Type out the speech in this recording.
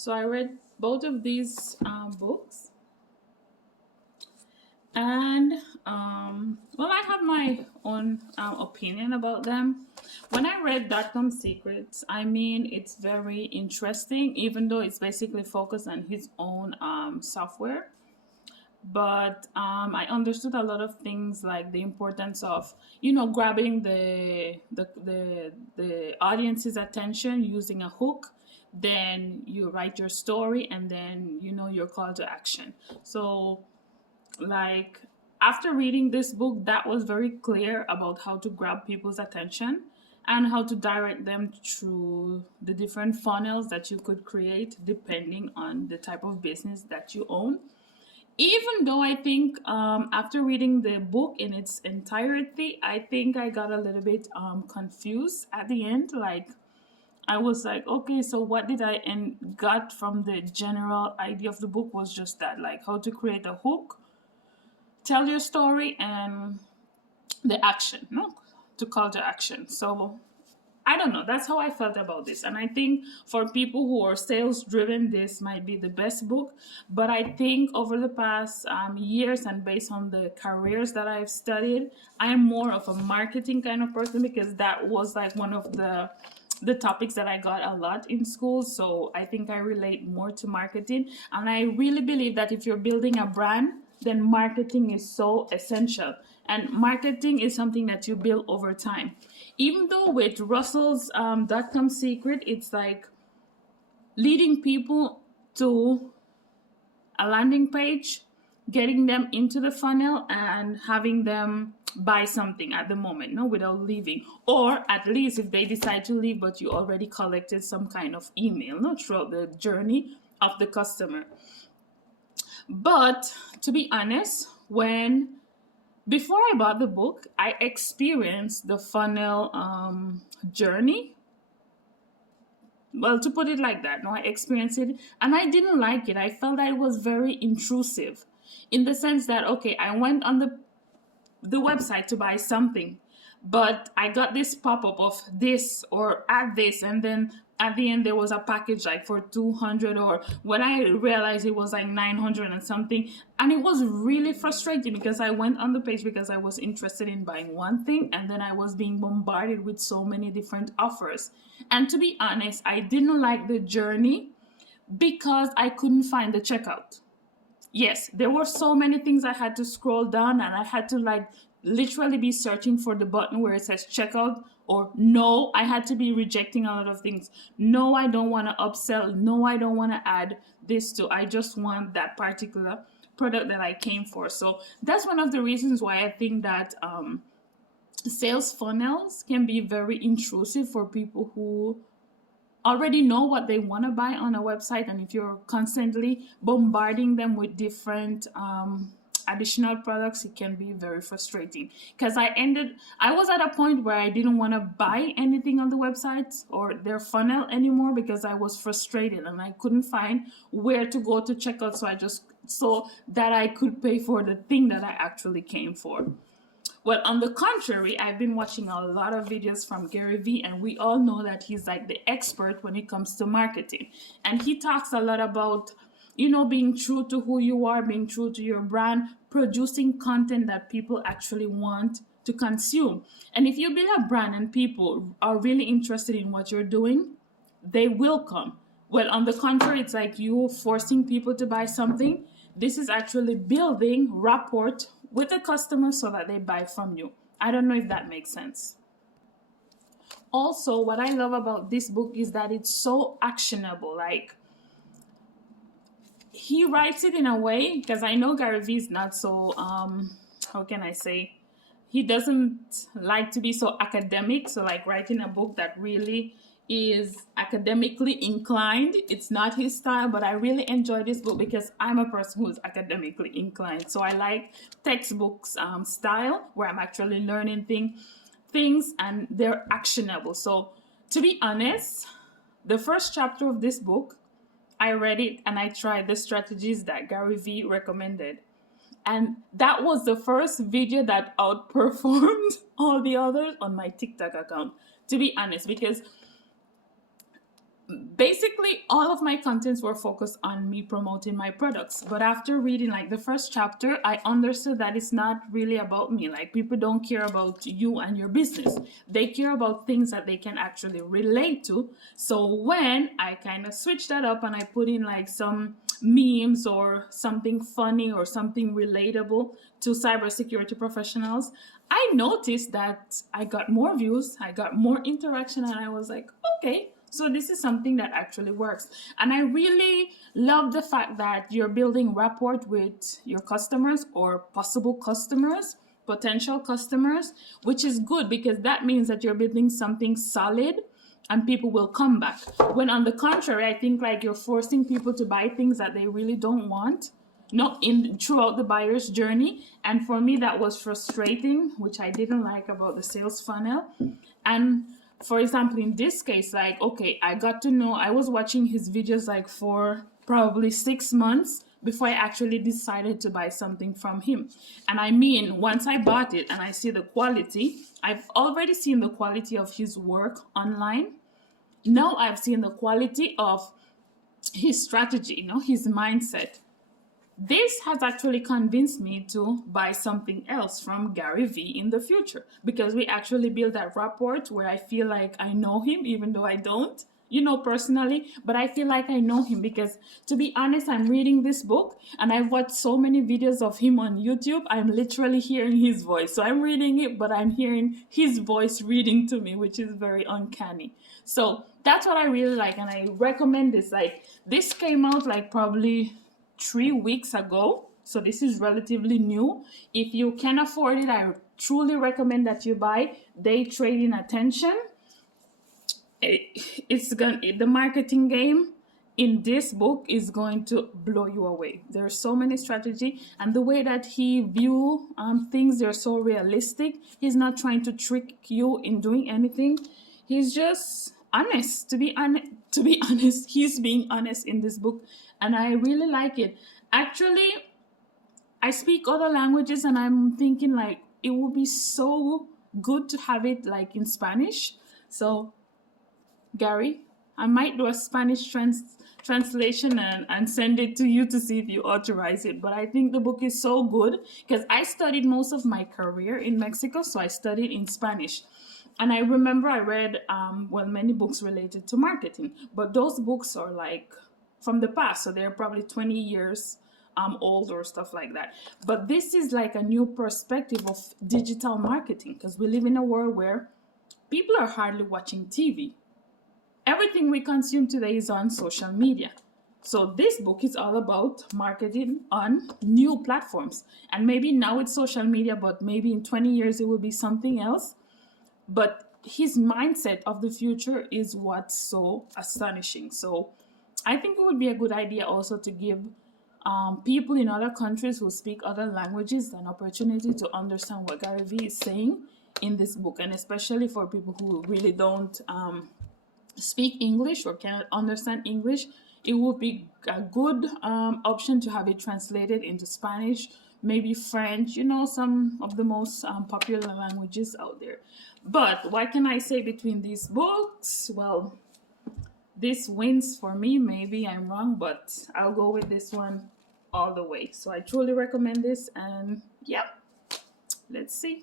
So I read both of these books, and well, I have my own opinion about them. When I read Dotcom Secrets, I mean, it's very interesting, even though it's basically focused on his own software. But I understood a lot of things, like the importance of grabbing the audience's attention using a hook. Then you write your story, and then your call to action. So, like, after reading this book, that was very clear about how to grab people's attention and how to direct them through the different funnels that you could create depending on the type of business that you own. Even though I think, after reading the book in its entirety, I think I got a little bit confused at the end. Like, I was like, okay, so what did I got from the general idea of the book was just that, like, how to create a hook, tell your story, and the action, no, to call to action. So I don't know. That's how I felt about this. And I think for people who are sales driven, this might be the best book. But I think over the past years, and based on the careers that I've studied, I'm more of a marketing kind of person, because that was like one of the topics that I got a lot in school. So I think I relate more to marketing. And I really believe that if you're building a brand, then marketing is so essential. And marketing is something that you build over time. Even though with Russell's Dotcom Secret, it's like leading people to a landing page, getting them into the funnel, and having them buy something at the moment, no, without leaving. Or at least if they decide to leave, but you already collected some kind of email, no, throughout the journey of the customer. But to be honest, before I bought the book, I experienced the funnel journey. Well, to put it like that, no, I experienced it and I didn't like it. I felt that it was very intrusive, in the sense that, okay, I went on the website to buy something, but I got this pop-up of this or add this, and then at the end there was a package like for 200, or when I realized it was like 900 and something. And it was really frustrating, because I went on the page because I was interested in buying one thing, and then I was being bombarded with so many different offers. And to be honest, I didn't like the journey because I couldn't find the checkout. Yes, there were so many things I had to scroll down, and I had to like literally be searching for the button where it says checkout, or no, I had to be rejecting a lot of things. No, I don't want to upsell. No, I don't want to add this to. I just want that particular product that I came for. So that's one of the reasons why I think that sales funnels can be very intrusive for people who already know what they want to buy on a website. And if you're constantly bombarding them with different additional products, it can be very frustrating. Because I was at a point where I didn't want to buy anything on the website or their funnel anymore, because I was frustrated and I couldn't find where to go to check out. So I just saw that I could pay for the thing that I actually came for. Well, on the contrary, I've been watching a lot of videos from Gary Vee, and we all know that he's like the expert when it comes to marketing. And he talks a lot about, being true to who you are, being true to your brand, producing content that people actually want to consume. And if you build a brand and people are really interested in what you're doing, they will come. Well, on the contrary, it's like you forcing people to buy something. This is actually building rapport with the customer so that they buy from you. I don't know if that makes sense. Also, what I love about this book is that it's so actionable. Like, he writes it in a way, because I know Gary Vee is not so, how can I say, he doesn't like to be so academic. So like writing a book that really is academically inclined, it's not his style. But I really enjoy this book because I'm a person who's academically inclined. So I like textbooks style, where I'm actually learning things and they're actionable. So to be honest, the first chapter of this book, I read it and I tried the strategies that Gary Vee recommended. And that was the first video that outperformed all the others on my TikTok account, to be honest, because basically all of my contents were focused on me promoting my products. But after reading like the first chapter, I understood that it's not really about me. Like, people don't care about you and your business, they care about things that they can actually relate to. So when I kind of switched that up and I put in like some memes or something funny or something relatable to cybersecurity professionals, I noticed that I got more views, I got more interaction, and I was like, okay, so this is something that actually works. And I really love the fact that you're building rapport with your customers or possible customers, potential customers, which is good because that means that you're building something solid and people will come back. When on the contrary, I think like you're forcing people to buy things that they really don't want, not in throughout the buyer's journey. And for me, that was frustrating, which I didn't like about the sales funnel. And for example, in this case, like, okay, I got to know, I was watching his videos like for probably 6 months before I actually decided to buy something from him. And I mean, once I bought it and I see the quality, I've already seen the quality of his work online. Now I've seen the quality of his strategy, his mindset. This has actually convinced me to buy something else from Gary Vee in the future, because we actually build that rapport where I feel like I know him, even though I don't, personally, but I feel like I know him because, to be honest, I'm reading this book and I've watched so many videos of him on YouTube. I'm literally hearing his voice. So I'm reading it, but I'm hearing his voice reading to me, which is very uncanny. So that's what I really like, and I recommend this. Like, this came out like probably 3 weeks ago, so this is relatively new. If you can afford it, I truly recommend that you buy Day Trading Attention. The marketing game in this book is going to blow you away. There's so many strategy, and the way that he view things, they're so realistic. He's not trying to trick you in doing anything. He's just honest. To be honest, he's being honest in this book, and I really like it. Actually, I speak other languages, and I'm thinking like it would be so good to have it like in Spanish. So, Gary, I might do a Spanish translation and send it to you to see if you authorize it. But I think the book is so good because I studied most of my career in Mexico, so I studied in Spanish. And I remember I read, many books related to marketing, but those books are like from the past, so they're probably 20 years old or stuff like that. But this is like a new perspective of digital marketing, because we live in a world where people are hardly watching TV. Everything we consume today is on social media. So this book is all about marketing on new platforms. And maybe now it's social media, but maybe in 20 years it will be something else. But his mindset of the future is what's so astonishing. So I think it would be a good idea also to give people in other countries who speak other languages an opportunity to understand what Gary Vee is saying in this book. And especially for people who really don't speak English or cannot understand English, it would be a good option to have it translated into Spanish, maybe French, some of the most popular languages out there. But what can I say between these books? Well, this wins for me. Maybe I'm wrong, but I'll go with this one all the way. So I truly recommend this, and yeah, let's see.